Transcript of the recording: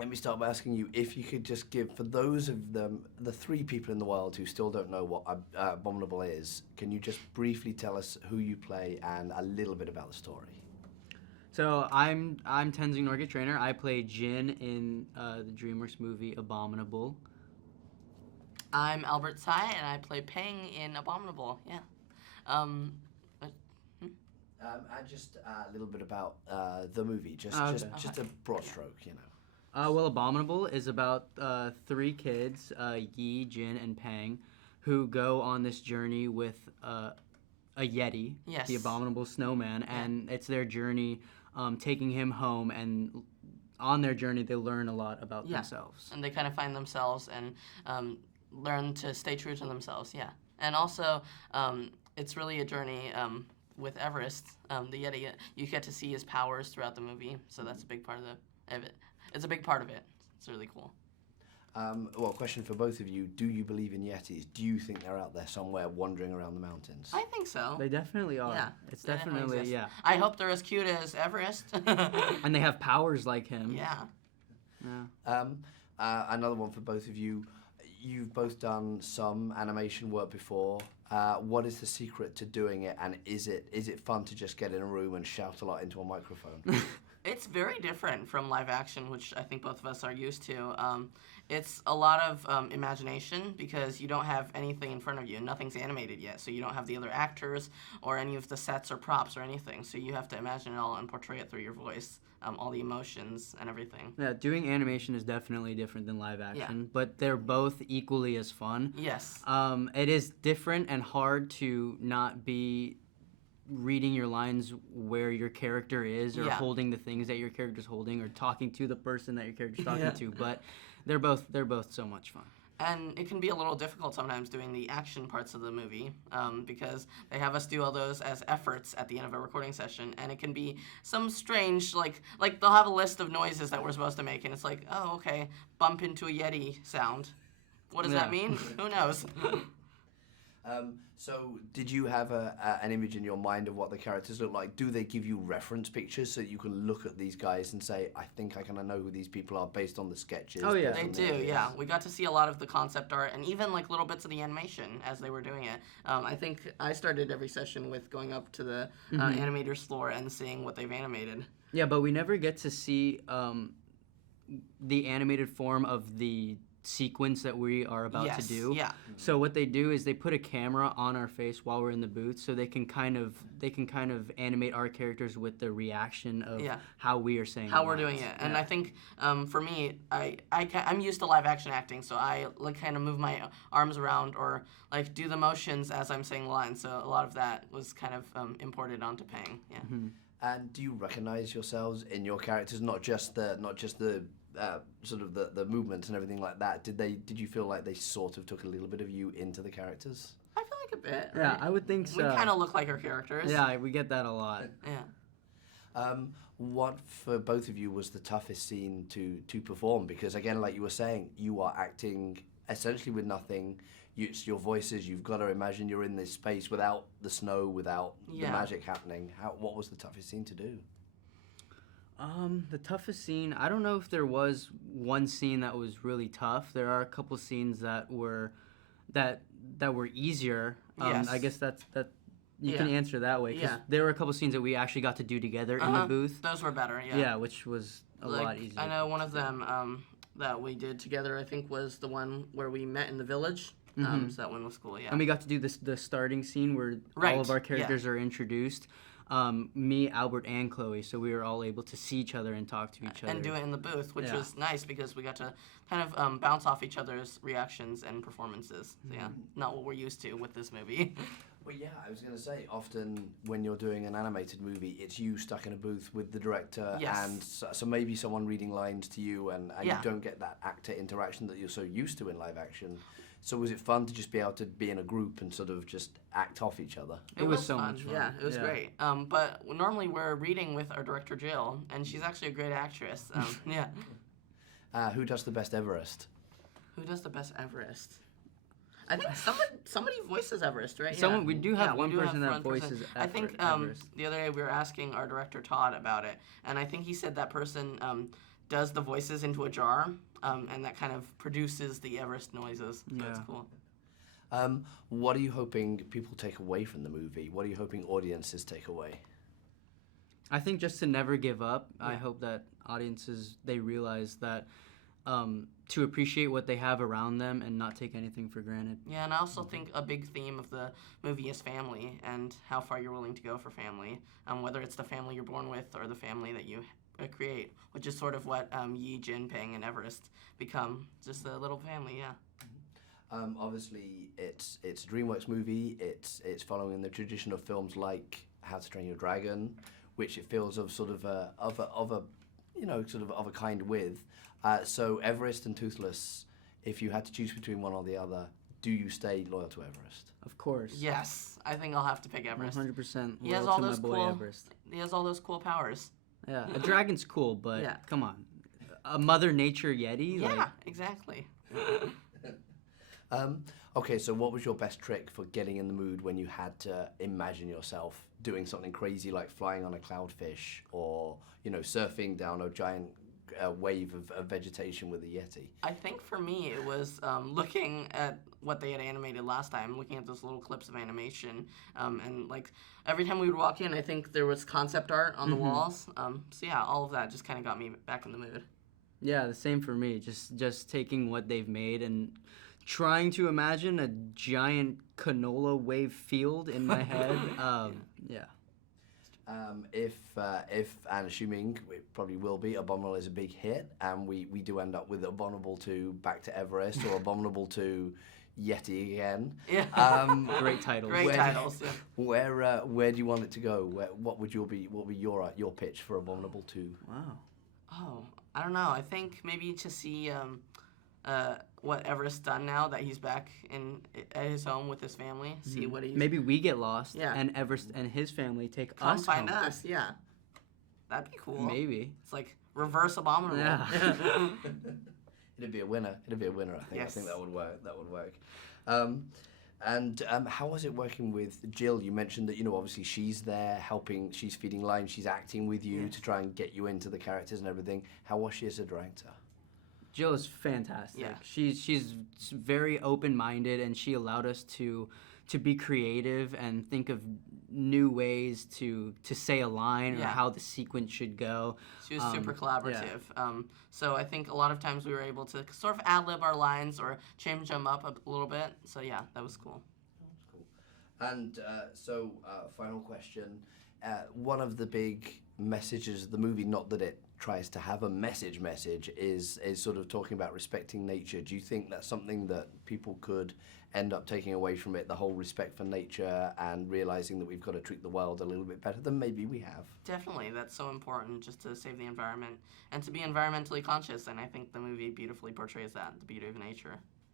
let me start by asking you if you could just give, for those of them, the 3 people in the world who still don't know what Abominable is, can you just briefly tell us who you play and a little bit about the story? So I'm Tenzing Norgay Trainor. I play Jin in the DreamWorks movie Abominable. I'm Albert Tsai, and I play Peng in Abominable. Yeah. And just a little bit about the movie, just a broad stroke, you know. Well, Abominable is about 3 kids, Yi, Jin, and Peng, who go on this journey with a Yeti, Yes. the Abominable Snowman, and it's their journey taking him home, and on their journey they learn a lot about themselves. And they kind of find themselves and learn to stay true to themselves, yeah. And also, it's really a journey with Everest, the Yeti. You get to see his powers throughout the movie, so that's a big part of it. It's a big part of it. It's really cool. Well, question for both of you. Do you believe in Yetis? Do you think they're out there somewhere wandering around the mountains? I think so. They definitely are. Yeah. It's definitely, yeah. I hope they're as cute as Everest. And they have powers like him. Yeah. Another one for both of you. You've both done some animation work before. What is the secret to doing it, and is it fun to just get in a room and shout a lot into a microphone? It's very different from live action, which I think both of us are used to. It's a lot of imagination because you don't have anything in front of you. Nothing's animated yet, so you don't have the other actors or any of the sets or props or anything. So you have to imagine it all and portray it through your voice, all the emotions and everything. Yeah, doing animation is definitely different than live action, but they're both equally as fun. Yes. It is different and hard to not be reading your lines where your character is, or holding the things that your character's holding, or talking to the person that your character's talking to, but they're both so much fun. And it can be a little difficult sometimes doing the action parts of the movie because they have us do all those as efforts at the end of a recording session, and it can be some strange, like they'll have a list of noises that we're supposed to make, and it's like, oh, okay, bump into a Yeti sound. What does that mean? Who knows? So did you have an image in your mind of what the characters look like? Do they give you reference pictures so that you can look at these guys and say, I think I kind of know who these people are based on the sketches? Oh, yeah. They do, yeah. We got to see a lot of the concept art and even like little bits of the animation as they were doing it. I think I started every session with going up to the animator's floor and seeing what they've animated. Yeah, but we never get to see the animated form of the sequence that we are about to do. Yeah. So what they do is they put a camera on our face while we're in the booth, so they can kind of animate our characters with the reaction of how we are saying how we're doing it. And I think for me, I'm used to live action acting, so I like kind of move my arms around or like do the motions as I'm saying lines. So a lot of that was kind of imported onto Peng. Yeah. Mm-hmm. And do you recognize yourselves in your characters, not just the sort of the movements and everything like that? Did you feel like they sort of took a little bit of you into the characters? I feel like a bit. Yeah, I would think so. We kind of look like our characters. Yeah, we get that a lot. Yeah. What for both of you was the toughest scene to perform? Because again, like you were saying, you are acting essentially with nothing. It's your voices. You've got to imagine you're in this space without the snow, without the magic happening. What was the toughest scene to do? The toughest scene, I don't know if there was one scene that was really tough. There are a couple scenes that were easier. I guess that you can answer that way. 'Cause there were a couple scenes that we actually got to do together in the booth. Those were better, yeah. Yeah, which was a lot easier. I know one of them that we did together, I think, was the one where we met in the village. So that one was cool, yeah. And we got to do the starting scene where all of our characters are introduced. Me, Albert, and Chloe, so we were all able to see each other and talk to each other. And do it in the booth, which was nice because we got to kind of bounce off each other's reactions and performances. So yeah, not what we're used to with this movie. Well, yeah, I was going to say, often when you're doing an animated movie, it's you stuck in a booth with the director, and so maybe someone reading lines to you, and you don't get that actor interaction that you're so used to in live action. So was it fun to just be able to be in a group and sort of just act off each other? It was so much fun. Yeah, it was great. But normally we're reading with our director, Jill, and she's actually a great actress. Who does the best Everest? Who does the best Everest? I think somebody voices Everest, right? We do have one person that voices Everest. I think the other day we were asking our director, Todd, about it, and I think he said that person does the voices into a jar, and that kind of produces the Everest noises. So it's cool. What are you hoping people take away from the movie? What are you hoping audiences take away? I think just to never give up. Yeah. I hope that audiences, they realize that to appreciate what they have around them and not take anything for granted. Yeah, and I also think a big theme of the movie is family and how far you're willing to go for family, whether it's the family you're born with or the family that you create, which is sort of what Yi, Jin, Peng, and Everest become, just a little family, yeah. Obviously, it's a DreamWorks movie. It's following the tradition of films like How to Train Your Dragon, which it feels of sort of a kind with. So Everest and Toothless, if you had to choose between one or the other, do you stay loyal to Everest? Of course. Yes, I think I'll have to pick Everest. 100% loyal to my boy Everest. He has all those cool powers. Yeah, a dragon's cool, but come on. A Mother Nature Yeti? Yeah, exactly. Okay, so what was your best trick for getting in the mood when you had to imagine yourself doing something crazy like flying on a cloudfish or, surfing down a giant wave of vegetation with a Yeti? I think for me it was looking at what they had animated last time, looking at those little clips of animation, and like every time we would walk in, I think there was concept art on the walls. So yeah, all of that just kind of got me back in the mood. Yeah, the same for me. Just taking what they've made and trying to imagine a giant canola wave field in my head. Yeah. If and assuming it probably will be, Abominable is a big hit, and we do end up with Abominable 2 Back to Everest or Abominable 2 Yeti again. Yeah. Great titles. Great titles. Yeah. Where do you want it to go? What would be your pitch for Abominable 2? Wow. Oh, I don't know. I think maybe to see what Everest's done now that he's back at his home with his family. See what he's... Maybe we get lost, and Everest and his family take Come us find home. us, yeah. That'd be cool. Maybe. It's like reverse Abominable. Yeah. It'd be a winner, I think. Yes. I think that would work. And how was it working with Jill? You mentioned that, obviously she's there helping, she's feeding lines, she's acting with you to try and get you into the characters and everything. How was she as a director? Jill is fantastic. Yeah. She's very open-minded, and she allowed us to be creative and think of new ways to say a line or how the sequence should go. She was super collaborative. Yeah. So I think a lot of times we were able to sort of ad-lib our lines or change them up a little bit. So yeah, that was cool. And so, final question. One of the big messages of the movie, not that it tries to have a message, is sort of talking about respecting nature. Do you think that's something that people could end up taking away from it, the whole respect for nature and realizing that we've got to treat the world a little bit better than maybe we have? Definitely, that's so important, just to save the environment and to be environmentally conscious, and I think the movie beautifully portrays that, the beauty of nature.